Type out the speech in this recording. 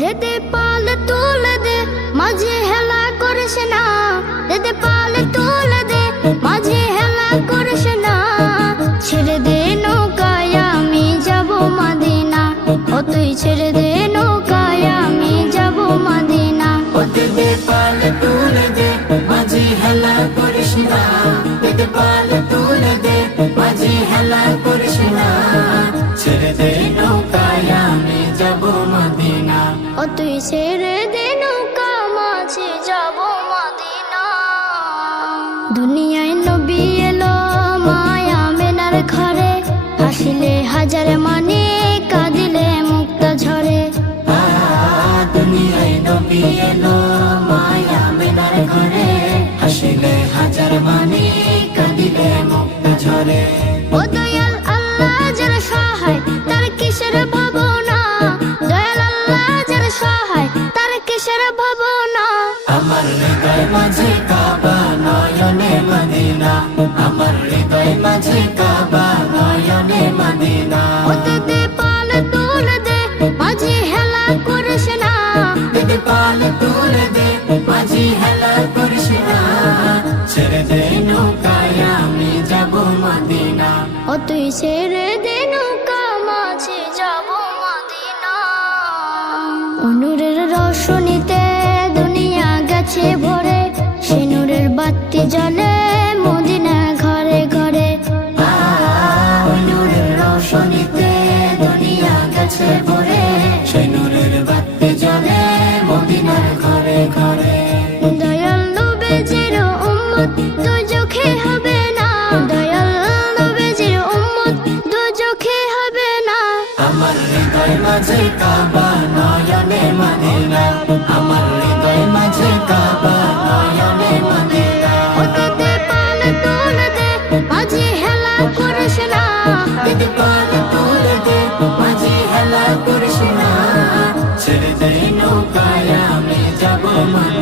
দে দে পাল তুলে দে, মাঝে হেলা করিস না। দে দে পাল তুলে দে, মাঝে হেলা করিস না। ছেড়ে দে নৌকায় আমি যাব মদিনা, ও তুই ছেড়ে দে নৌকায় আমি যাব মদিনা। ও দে দে পাল তুলে দে, মাঝি হেলা করিস না। দে দে পাল তুলে দে, মাঝি হেলা করিস না। ছেড়ে দে নৌকায় আমি যাব মদিনা। ও তুই ছেড়ে দে নৌকা মাঝে যাব মদিনা। দুনিয়ায় নবী এলো মায়া মেনার ঘরে, হাসিলে হাজার মানে কাঁদিলে মুক্তা ঝরে। দুনিয়ায় নবী এলো মায়া মেনার ঘরে, হাসিলে হাজার মানে কাঁদিলে মুক্তা ঝরে। ও দয়াল আল্লাহ যার সহায় তার কিসের ভাবনা, দয়াল আল্লাহ যার সহায় তার কিসের ভাবনা। আমার হৃদয় মাঝে কাবা নয়নে মদিনা, আমার হৃদয় মাঝে কাবা নয়নে মদিনা। ও দে দে পাল তুলে দে, মাঝে হেলা করিস না। দে দে পাল তুলে দে, মাঝি হেলা করিস না। ছেড়ে দে নৌকায় আমি যাব মদিনা। ও তুই ছেড়ে দে নৌকা মাঝে যাব মদিনা। নূরের রোশনীতে দুনিয়া গেছে ভরে, সে নূরের বাতি জ্বলে মদিনা ঘরে ঘরে। নূরের রোশনীতে দুনিয়া গেছে ভরে, সেই নূরের বাতি জ্বলে মদিনার ঘরে ঘরে। দয়াল নবীজির উম্মত দুজখে হবে না, দয়াল নবীজির উম্মত দুজখে হবে না। আমার হৃদয় মাঝে কাবা নয়নে মদিনা, আমার হৃদয় মাঝে কাবা নয়নে মদিনা। ও দে দে পাল তুলে দে, মাঝে হেলা করিস না। দে দে পাল তুলে দে, মাঝি হেলা করিস না। ছেড়ে দে নৌকায় আমি যাব মদিনা।